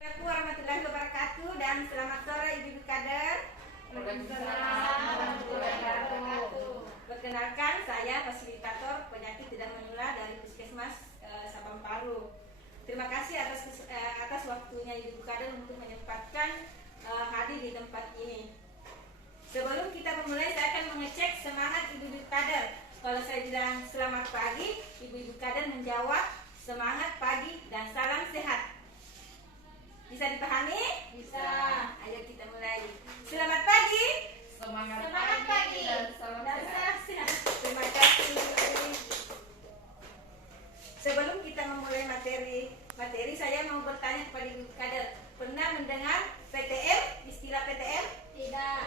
Assalamualaikum warahmatullahi wabarakatuh dan selamat sore Ibu-Ibu Kader. Waalaikumsalam warahmatullahi wabarakatuh. Perkenalkan, saya fasilitator penyakit tidak menular dari Puskesmas Sabang Paru. Terima kasih atas waktunya Ibu-Ibu Kader untuk menyempatkan hadir di tempat ini. Sebelum kita memulai, saya akan mengecek semangat Ibu-Ibu Kader. Kalau saya bilang selamat pagi, Ibu-Ibu Kader menjawab semangat pagi dan salam sehat. Bisa dipahami? Bisa. Ayo kita mulai. Selamat pagi. Semangat pagi dan salam sehat. Terima kasih. Sebelum kita memulai materi, saya mau bertanya kepada Ibu Kader. Pernah mendengar PTM? Istilah PTM? Tidak.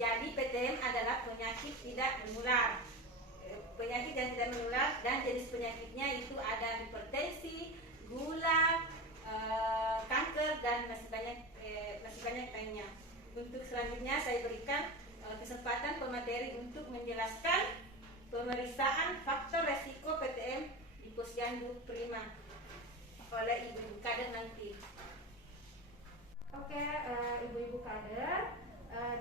Jadi PTM adalah penyakit tidak menular. Penyakit yang tidak menular dan jenis penyakitnya itu ada hipertensi, gula, kanker dan masih banyak lainnya. Untuk selanjutnya saya berikan kesempatan pemateri untuk menjelaskan pemeriksaan faktor resiko PTM di Posyandu Prima oleh Ibu Kader nanti. Oke, Ibu-Ibu Kader,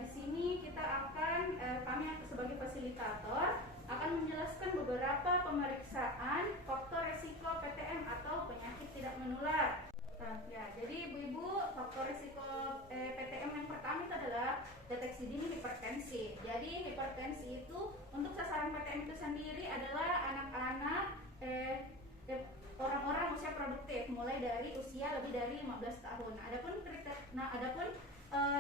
di sini kita akan kami sebagai fasilitator akan menjelaskan beberapa pemeriksaan faktor resiko PTM atau penyakit tidak menular. Jadi Ibu-Ibu, faktor risiko PTM yang pertama itu adalah deteksi dini hipertensi. Jadi hipertensi itu untuk sasaran PTM itu sendiri adalah anak-anak orang-orang usia produktif mulai dari usia lebih dari 15 tahun. Adapun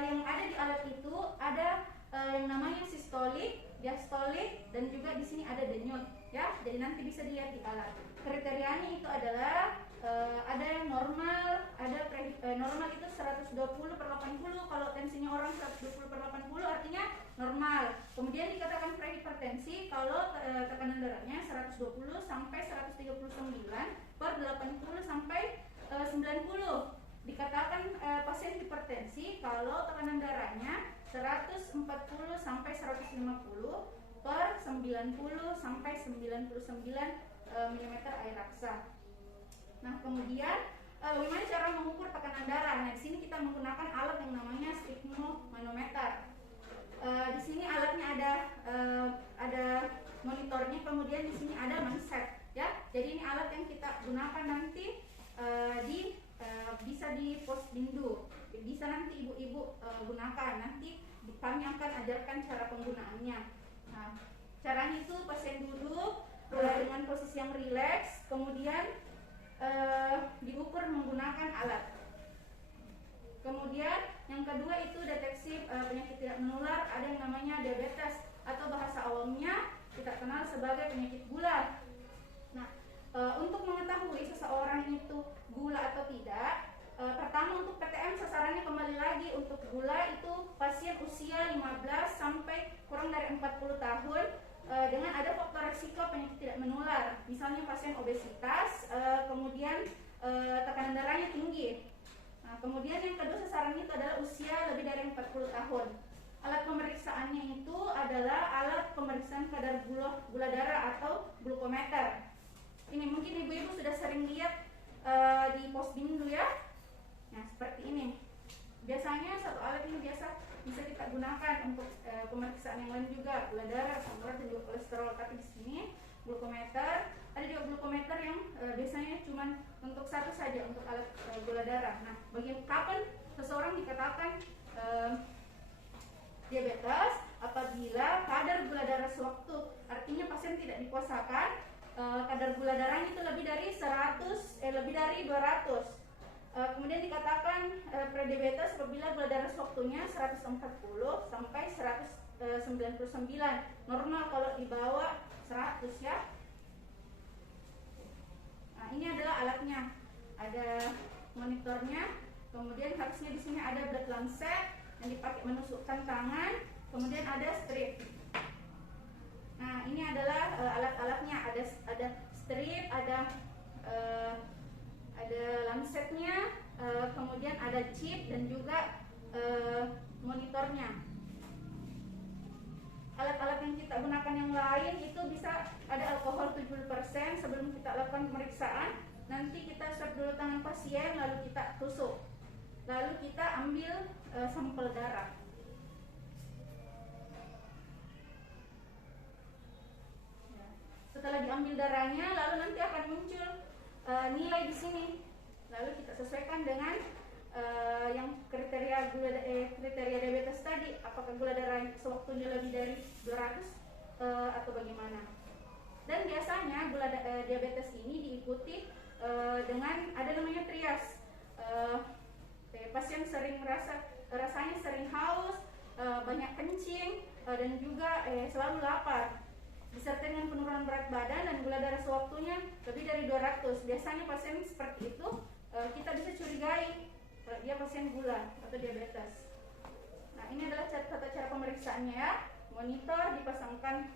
yang ada di alat itu ada yang namanya sistolik, diastolik, dan juga di sini ada denyut, ya. Jadi nanti bisa dilihat di alat. Kriterianya itu adalah ada yang normal, normal itu 120/80. Kalau tensinya orang 120/80 artinya normal. Kemudian dikatakan prehipertensi kalau tekanan darahnya 120 sampai 139/80 sampai 90. Dikatakan pasien hipertensi kalau tekanan darahnya 140 sampai 150/90 sampai 99 mm air raksa. Nah, kemudian bagaimana cara mengukur tekanan darah? Nah, di sini kita menggunakan alat yang namanya sphygmomanometer. Di sini alatnya ada monitornya, kemudian di sini ada manset, ya. Jadi ini alat yang kita gunakan nanti bisa di posdindu. Bisa nanti ibu-ibu gunakan. Nanti kami akan ajarkan cara penggunaannya. Nah, caranya itu pasien duduk dengan posisi yang rileks, kemudian diukur menggunakan alat. Kemudian yang kedua itu deteksi penyakit tidak menular, ada yang namanya diabetes atau bahasa awamnya kita kenal sebagai penyakit gula. Nah, untuk mengetahui seseorang itu gula atau tidak, pertama untuk PTM sasarannya kembali lagi untuk gula itu pasien usia 15 sampai kurang dari 40 tahun dengan ada faktor risiko penyakit tidak menular, misalnya pasien obesitas, kemudian tekanan darahnya tinggi. Nah, kemudian yang kedua sasarannya itu adalah usia lebih dari 40 tahun. Alat pemeriksaannya itu adalah alat pemeriksaan kadar gula darah atau glukometer. Ini mungkin ibu-ibu sudah sering lihat di posdindu, ya. Nah, seperti ini. Biasanya satu alat ini bisa kita gunakan untuk pemeriksaan yang lain juga, gula darah, asam urat, dan juga kolesterol. Tapi di sini glukometer, ada juga glukometer yang biasanya cuma untuk satu saja untuk alat gula darah. Nah, kapan seseorang dikatakan diabetes? Apabila kadar gula darah sewaktu, artinya pasien tidak dipuasakan, kadar gula darahnya itu lebih dari 200. Kemudian dikatakan prediabetes apabila gula darah sewaktunya 140 sampai 199. Normal kalau di bawah 100, ya. Nah, ini adalah alatnya. Ada monitornya. Kemudian harusnya di sini ada blood lancet yang dipakai menusukkan tangan. Kemudian ada strip. Nah, ini adalah alat-alatnya. Ada strip, ada lancetnya, kemudian ada chip dan juga monitornya. Alat-alat yang kita gunakan yang lain itu bisa ada alkohol 70% sebelum kita lakukan pemeriksaan. nanti kita swab dulu tangan pasien, lalu kita tusuk, lalu kita ambil sampel darah. Setelah diambil darahnya, lalu nanti akan muncul nilai di sini. Lalu kita sesuaikan dengan yang kriteria kriteria diabetes tadi, apakah gula darah sewaktunya lebih dari 200 atau bagaimana. Dan biasanya gula diabetes ini diikuti dengan ada namanya trias. Pasien sering rasanya sering haus, banyak kencing, dan juga selalu lapar, disertai dengan penurunan berat badan dan gula darah sewaktunya lebih dari 200. Biasanya pasien seperti itu kita bisa curigai kalau dia pasien gula atau diabetes. Nah, ini adalah tata cara pemeriksaannya ya. Monitor, dipasangkan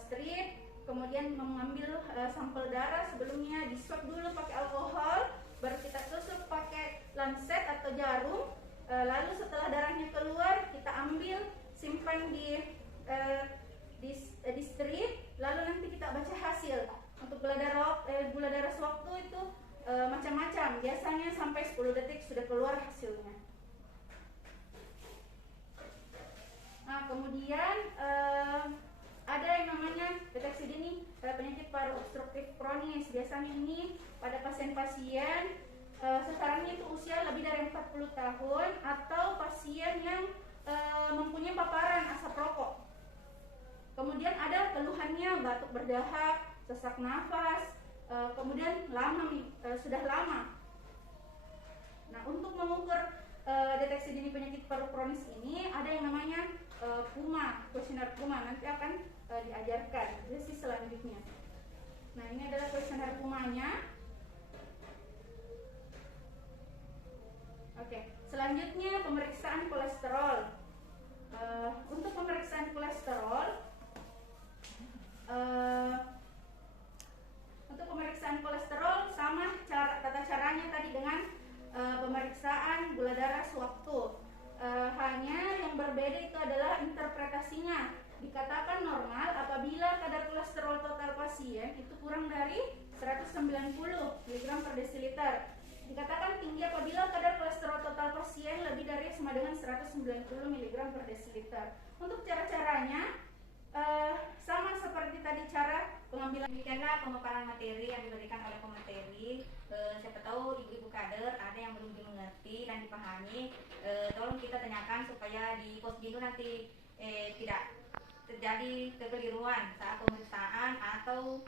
strip, kemudian mengambil sampel darah, sebelumnya di swab dulu pakai alkohol, baru kita tusuk pakai lancet atau jarum. Lalu setelah darahnya keluar, kita ambil, simpan di strip, lalu nanti kita baca hasil. Untuk gula darah sewaktu itu macam-macam, biasanya sampai 10 detik sudah keluar hasilnya. Nah, kemudian ada yang namanya deteksi dini penyakit paru obstruktif kronis. Biasanya ini pada pasien-pasien sasarannya itu usia lebih dari 40 tahun atau pasien yang mempunyai paparan asap rokok. Kemudian ada keluhannya batuk berdahak, sesak nafas, kemudian sudah lama. Nah, untuk mengukur deteksi dini penyakit paru kronis ini ada yang namanya PUMA, kuesioner PUMA, nanti akan diajarkan sesi selanjutnya. Nah, ini adalah kuesioner PUMA-nya. Oke, selanjutnya pemeriksaan kolesterol. Untuk pemeriksaan kolesterol, sama tata caranya tadi dengan pemeriksaan gula darah sewaktu. Hanya yang berbeda itu adalah interpretasinya. Dikatakan normal apabila kadar kolesterol total pasien itu kurang dari 190 mg per desiliter. Dikatakan tinggi apabila kadar kolesterol total pasien lebih dari sama dengan 190 mg per desiliter. Untuk cara-caranya sama seperti tadi cara pengambilan. Demikianlah pemaparan materi yang diberikan oleh pemateri. Siapa tahu ibu-ibu kader ada yang belum dimengerti dan dipahami. Tolong kita tanyakan supaya di pos bindu nanti tidak terjadi kekeliruan saat pemeriksaan atau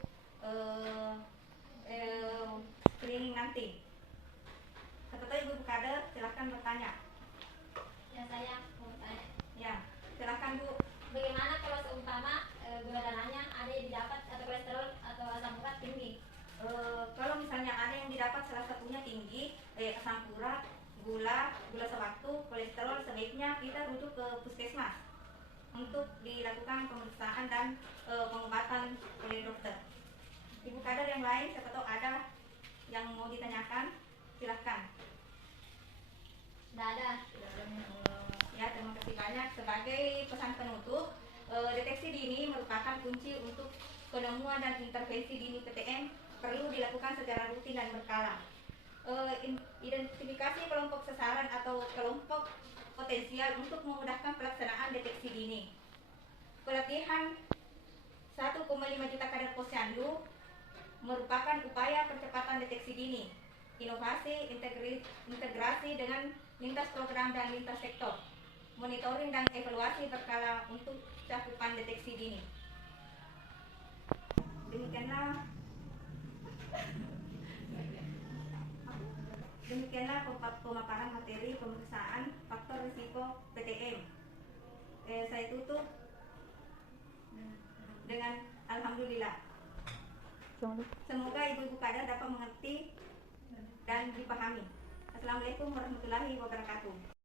screening nanti. Siapa tahu ibu-ibu kader silahkan bertanya. Ya, saya mau tanya. Ya, silahkan Bu. Bagaimana kalau seumpama gula darahnya ada yang didapat atau kolesterol atau asam urat tinggi? Kalau misalnya ada yang didapat salah satunya tinggi, asam urat, gula sewaktu, kolesterol, sebaiknya kita rujuk ke puskesmas untuk dilakukan pemeriksaan dan pengobatan oleh dokter. Ibu kader yang lain, siapa tahu ada yang mau ditanyakan, silahkan. Tidak ada. Ya, terima kasih banyak. Sebagai pesan penutup, deteksi dini merupakan kunci untuk penemuan dan intervensi dini PTM perlu dilakukan secara rutin dan berkala. Identifikasi kelompok sasaran atau kelompok potensial untuk memudahkan pelaksanaan deteksi dini. Pelatihan 1,5 juta kader posyandu merupakan upaya percepatan deteksi dini, inovasi, integrasi dengan lintas program dan lintas sektor, monitoring dan evaluasi berkala untuk cakupan deteksi dini. Demikianlah pemaparan materi pemeriksaan faktor risiko PTM. Saya tutup dengan alhamdulillah. Semoga ibu-ibu kader dapat mengerti dan dipahami. Assalamualaikum warahmatullahi wabarakatuh.